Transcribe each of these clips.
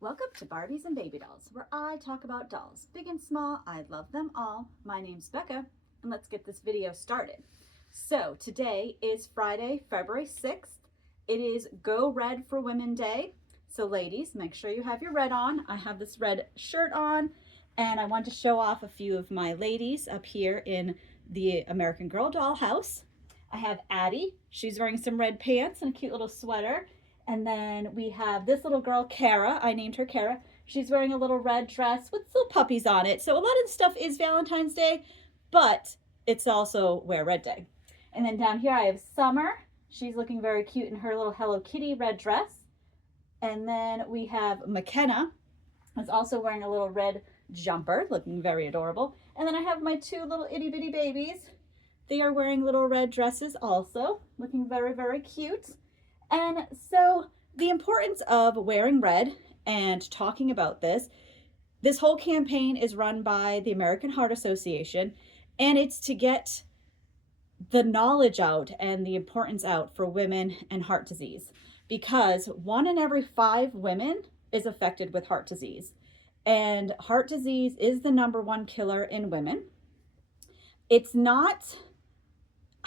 Welcome to Barbies and Baby Dolls, where I talk about dolls. Big and small, I love them all. My name's Becca, and let's get this video started. So, today is Friday, February 6th. It is Go Red for Women Day. So, ladies, make sure you have your red on. I have this red shirt on, and I want to show off a few of my ladies up here in the American Girl doll house. I have Addie. She's wearing some red pants and a cute little sweater. And then we have this little girl, Kara. I named her Kara. She's wearing a little red dress with little puppies on it. So a lot of the stuff is Valentine's Day, but it's also Wear Red Day. And then down here I have Summer. She's looking very cute in her little Hello Kitty red dress. And then we have McKenna, who's also wearing a little red jumper, looking very adorable. And then I have my two little itty bitty babies. They are wearing little red dresses also, looking very, very cute. And so the importance of wearing red and talking about this whole campaign is run by the American Heart Association, and it's to get the knowledge out and the importance out for women and heart disease, because 1 in every 5 women is affected with heart disease, and heart disease is the #1 killer in women. It's not,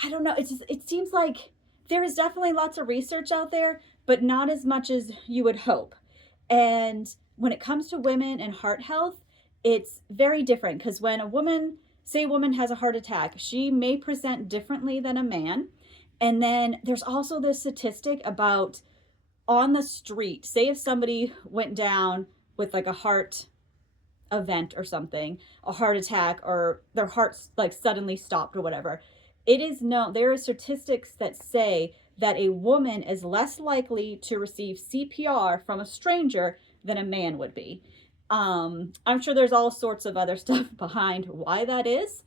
I don't know, it seems like there is definitely lots of research out there, but not as much as you would hope. And when it comes to women and heart health, it's very different, because when say a woman has a heart attack, she may present differently than a man. And then there's also this statistic about on the street, say if somebody went down with like a heart event or something, a heart attack, or their heart like suddenly stopped or whatever, it is known, there are statistics that say that a woman is less likely to receive CPR from a stranger than a man would be. I'm sure there's all sorts of other stuff behind why that is,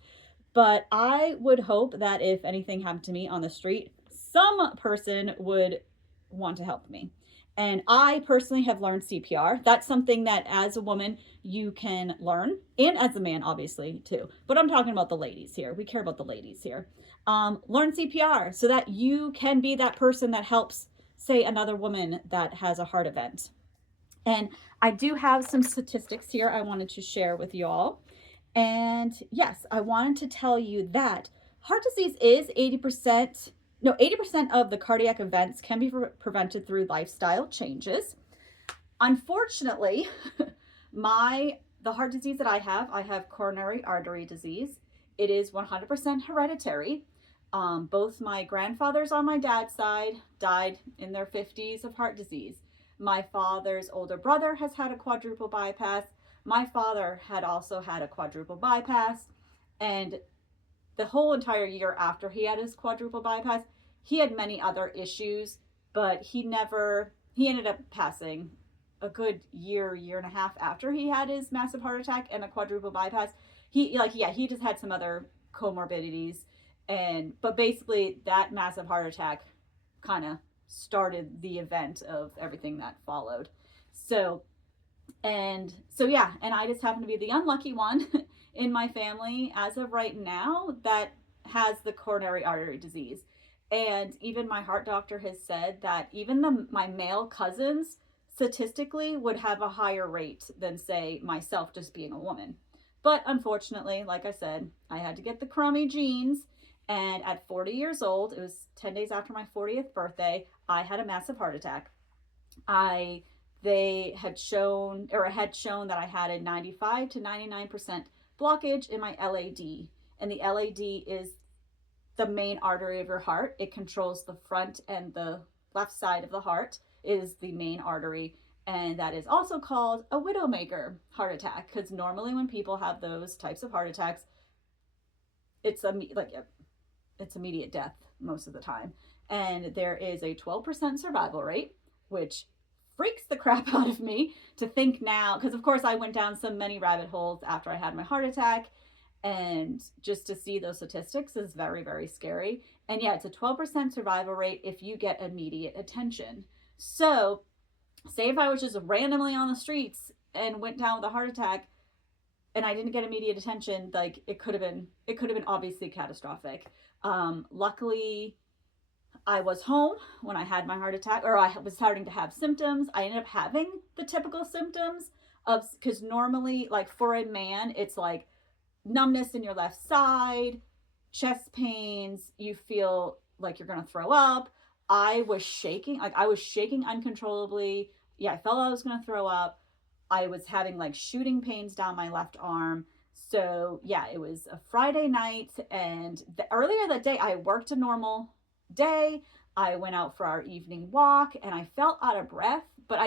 but I would hope that if anything happened to me on the street, some person would want to help me. And I personally have learned CPR. That's something that as a woman you can learn, and as a man obviously too. But I'm talking about the ladies here. We care about the ladies here. Learn CPR so that you can be that person that helps, say, another woman that has a heart event. And I do have some statistics here I wanted to share with you all. And yes, I wanted to tell you that heart disease is 80% of the cardiac events can be prevented through lifestyle changes. Unfortunately, the heart disease that I have coronary artery disease. It is 100% hereditary. Both my grandfathers on my dad's side died in their 50s of heart disease. My father's older brother has had a quadruple bypass. My father had also had a quadruple bypass. And the whole entire year after he had his quadruple bypass, he had many other issues, but he ended up passing a good year and a half after he had his massive heart attack and a quadruple bypass. He just had some other comorbidities, but basically that massive heart attack kind of started the event of everything that followed. And I just happen to be the unlucky one in my family as of right now that has the coronary artery disease. And even my heart doctor has said that even my male cousins statistically would have a higher rate than, say, myself just being a woman. But unfortunately, like I said, I had to get the crummy genes. And at 40 years old, it was 10 days after my 40th birthday, I had a massive heart attack. They had shown that I had a 95 to 99% blockage in my LAD. And the LAD is the main artery of your heart. It controls the front and the left side of the heart, is the main artery. And that is also called a widowmaker heart attack, because normally when people have those types of heart attacks, it's immediate death most of the time. And there is a 12% survival rate, which freaks the crap out of me to think now, because of course I went down so many rabbit holes after I had my heart attack, and just to see those statistics is very, very scary. And yeah, it's a 12% survival rate if you get immediate attention. So say if I was just randomly on the streets and went down with a heart attack and I didn't get immediate attention, like it could have been obviously catastrophic. Luckily, I was home when I had my heart attack, or I was starting to have symptoms. I ended up having the typical symptoms of, because normally, like for a man, it's like numbness in your left side, chest pains, you feel like you're going to throw up. I was shaking, like I was shaking uncontrollably. Yeah, I felt I was going to throw up. I was having like shooting pains down my left arm. So, yeah, it was a Friday night. And earlier that day, I worked a normal day. I went out for our evening walk and I felt out of breath. But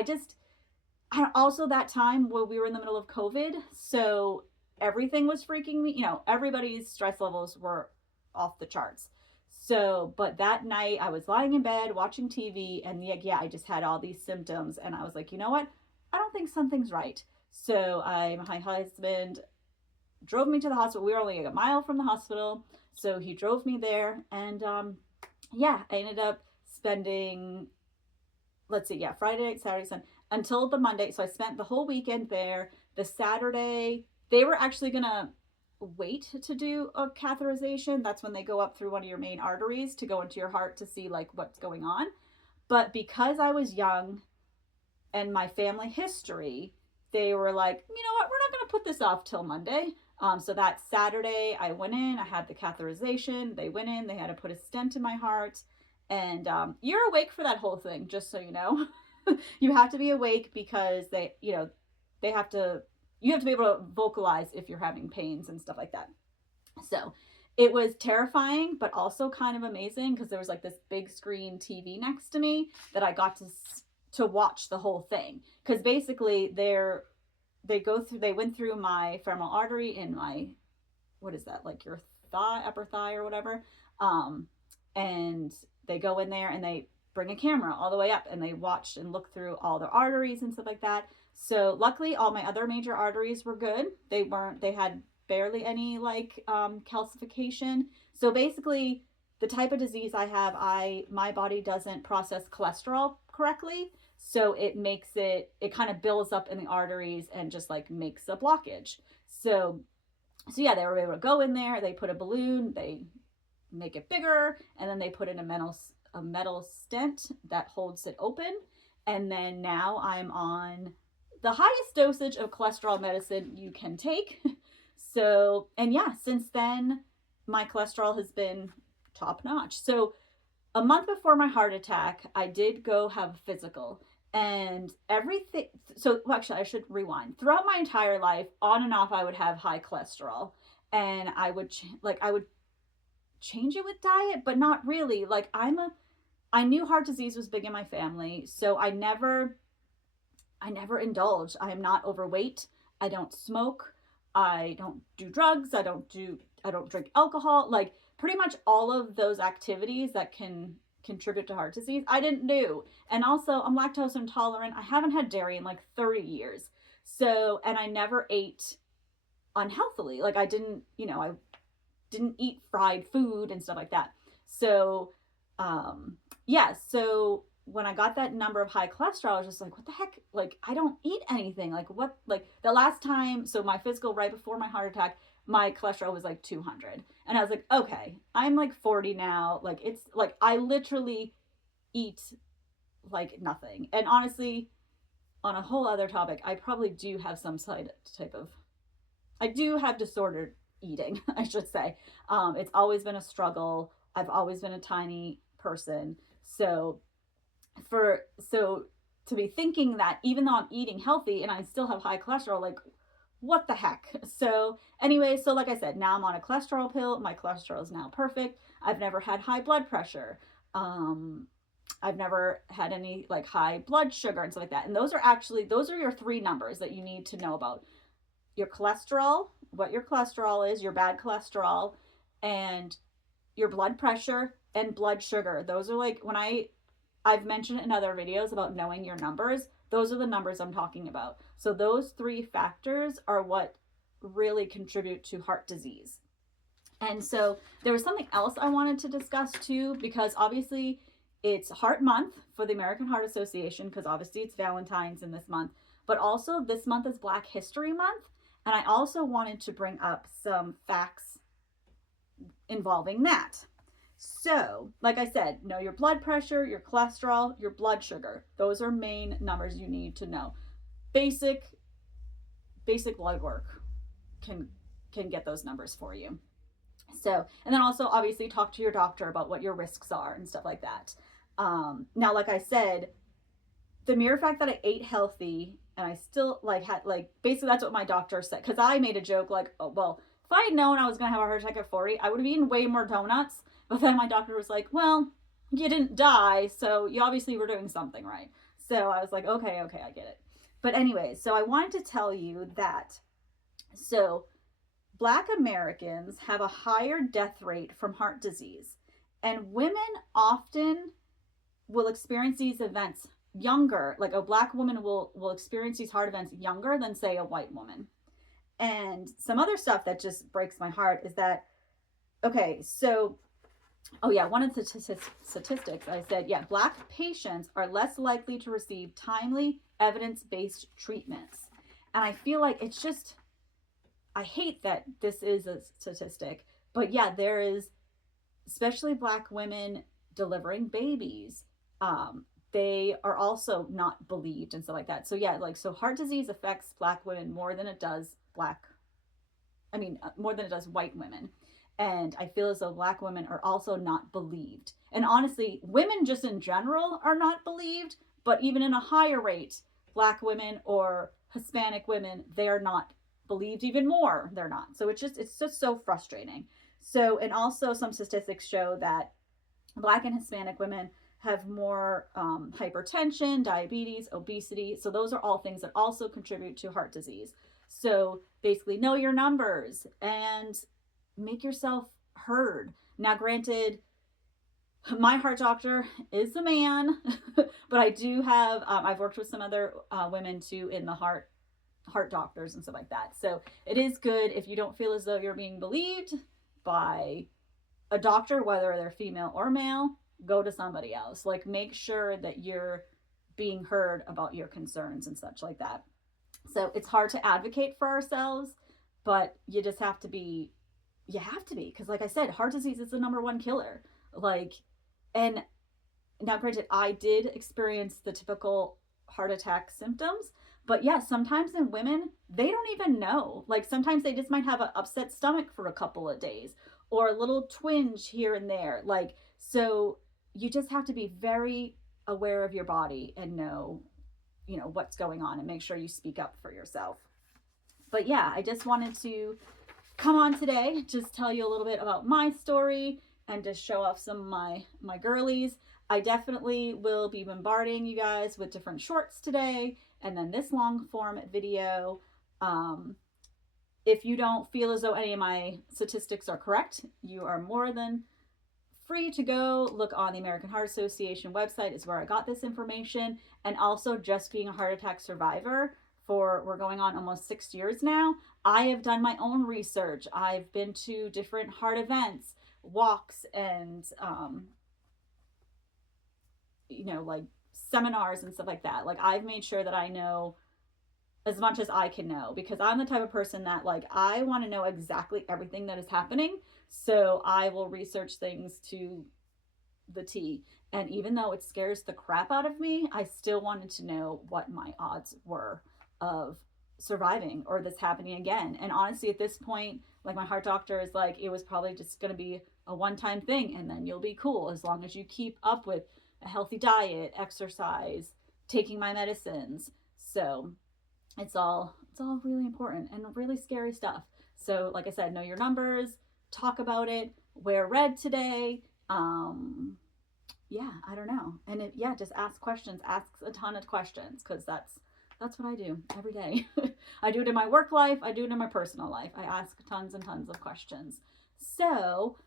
also that time when we were in the middle of COVID. So, everything was freaking me. Everybody's stress levels were off the charts. So, but that night I was lying in bed watching TV, and yeah, I just had all these symptoms. And I was like, you know what? I don't think something's right. So, my husband drove me to the hospital. We were only a mile from the hospital. So, he drove me there. And yeah, I ended up spending, let's see, yeah, Friday night, Saturday, Sunday, until the Monday. So I spent the whole weekend there. The Saturday, they were actually going to wait to do a catheterization. That's when they go up through one of your main arteries to go into your heart to see like what's going on. But because I was young and my family history, they were like, you know what, we're not going to put this off till Monday. So that Saturday, I went in, I had the catheterization. They went in, they had to put a stent in my heart. And you're awake for that whole thing, just so you know. You have to be awake because they have to, you have to be able to vocalize if you're having pains and stuff like that. So it was terrifying, but also kind of amazing because there was like this big screen TV next to me that I got to watch the whole thing. Because basically they went through my femoral artery in my, what is that, like your thigh, upper thigh or whatever. And they go in there and they bring a camera all the way up and they watched and looked through all the arteries and stuff like that. So luckily all my other major arteries were good. They had barely any like calcification. So basically the type of disease I have, my body doesn't process cholesterol correctly. So it kind of builds up in the arteries and just like makes a blockage. So yeah, they were able to go in there, they put a balloon, they make it bigger, and then they put in a metal stent that holds it open. And then now I'm on the highest dosage of cholesterol medicine you can take. So, and yeah, since then, my cholesterol has been top notch. So, a month before my heart attack, I did go have a physical. And everything, so well, actually, I should rewind. Throughout my entire life, on and off, I would have high cholesterol. And I would change it with diet, but not really. Like I knew heart disease was big in my family, so I never indulged. I am not overweight. I don't smoke. I don't do drugs. I don't drink alcohol. Like pretty much all of those activities that can contribute to heart disease, I didn't do. And also, I'm lactose intolerant. I haven't had dairy in like 30 years. So, and I never ate unhealthily. Like I didn't eat fried food and stuff like that. So, yeah, so when I got that number of high cholesterol, I was just like, what the heck? Like, I don't eat anything. Like, what? Like, the last time, so my physical right before my heart attack, my cholesterol was like 200. And I was like, okay, I'm like 40 now. Like, it's like, I literally eat like nothing. And honestly, on a whole other topic, I probably do have some I do have disordered eating, I should say. It's always been a struggle. I've always been a tiny person. So to be thinking that even though I'm eating healthy and I still have high cholesterol, like what the heck? So anyway, so like I said, now I'm on a cholesterol pill. My cholesterol is now perfect. I've never had high blood pressure. I've never had any like high blood sugar and stuff like that. And those are your three numbers that you need to know about. Your cholesterol, what your cholesterol is, your bad cholesterol, and your blood pressure and blood sugar. Those are like I've mentioned in other videos about knowing your numbers. Those are the numbers I'm talking about. So those three factors are what really contribute to heart disease. And so there was something else I wanted to discuss too, because obviously it's Heart Month for the American Heart Association, because obviously it's Valentine's in this month, but also this month is Black History Month. And I also wanted to bring up some facts involving that. So, like I said, know your blood pressure, your cholesterol, your blood sugar. Those are main numbers you need to know. Basic blood work can get those numbers for you. So, and then also obviously talk to your doctor about what your risks are and stuff like that. Now, like I said, the mere fact that I ate healthy and I still like had like basically that's what my doctor said, because I made a joke like, oh well, if I had known I was gonna have a heart attack at 40, I would have eaten way more donuts. But then my doctor was like, well, you didn't die, so you obviously were doing something right. So I was like, okay, I get it. But anyway, so I wanted to tell you that so Black Americans have a higher death rate from heart disease, and women often will experience these events younger. Like a Black woman will experience these heart events younger than say a white woman. And some other stuff that just breaks my heart is that, okay, so oh yeah, one of the statistics I said, yeah, Black patients are less likely to receive timely evidence-based treatments. And I feel like it's just, I hate that this is a statistic, but yeah, there is, especially Black women delivering babies. They are also not believed and stuff like that. So yeah, like, so heart disease affects Black women more than it does more than it does white women. And I feel as though Black women are also not believed. And honestly, women just in general are not believed, but even in a higher rate, Black women or Hispanic women, they are not believed even more. They're not. So it's just so frustrating. So, and also some statistics show that Black and Hispanic women have more hypertension, diabetes, obesity. So those are all things that also contribute to heart disease. So basically know your numbers and make yourself heard. Now, granted, my heart doctor is a man, but I do have, I've worked with some other women too in the heart doctors and stuff like that. So it is good if you don't feel as though you're being believed by a doctor, whether they're female or male, go to somebody else. Like, make sure that you're being heard about your concerns and such like that. So it's hard to advocate for ourselves, but you just have to be, because like I said, heart disease is the #1 killer. Like, and now granted, I did experience the typical heart attack symptoms, but yeah, sometimes in women, they don't even know. Like, sometimes they just might have an upset stomach for a couple of days or a little twinge here and there. Like, so you just have to be very aware of your body and know, what's going on, and make sure you speak up for yourself. But yeah, I just wanted to come on today, just tell you a little bit about my story and just show off some of my girlies. I definitely will be bombarding you guys with different shorts today, and then this long form video. If you don't feel as though any of my statistics are correct, you are more than free to go look on the American Heart Association website, is where I got this information. And also, just being a heart attack survivor for, we're going on almost 6 years now, I have done my own research. I've been to different heart events, walks, and like seminars and stuff like that. Like, I've made sure that I know as much as I can know, because I'm the type of person that, like, I want to know exactly everything that is happening. So I will research things to the T. And even though it scares the crap out of me, I still wanted to know what my odds were of surviving or this happening again. And honestly, at this point, like, my heart doctor is like, it was probably just going to be a one-time thing, and then you'll be cool as long as you keep up with a healthy diet, exercise, taking my medicines. So it's all really important and really scary stuff. So like I said, know your numbers, talk about it, wear red today. Yeah, I don't know. And just ask questions, ask a ton of questions, because that's what I do every day. I do it in my work life, I do it in my personal life. I ask tons and tons of questions. So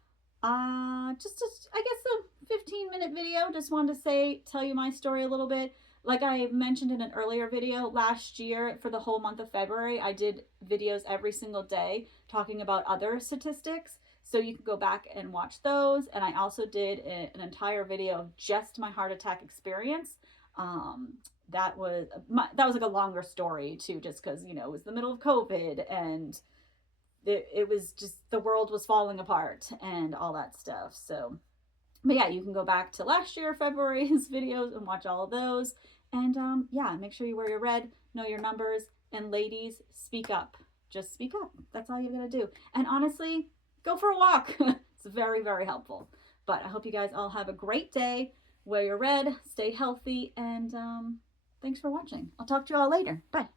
just I guess a 15-minute video. Just wanted to tell you my story a little bit. Like I mentioned in an earlier video, last year for the whole month of February, I did videos every single day talking about other statistics. So you can go back and watch those. And I also did an entire video of just my heart attack experience. That was like a longer story too, just because, it was the middle of COVID, and it was just, the world was falling apart and all that stuff. So But yeah, you can go back to last year, February's videos and watch all of those. And yeah, make sure you wear your red, know your numbers, and ladies, speak up. Just speak up. That's all you're going to do. And honestly, go for a walk. It's very, very helpful. But I hope you guys all have a great day. Wear your red, stay healthy, and thanks for watching. I'll talk to you all later. Bye.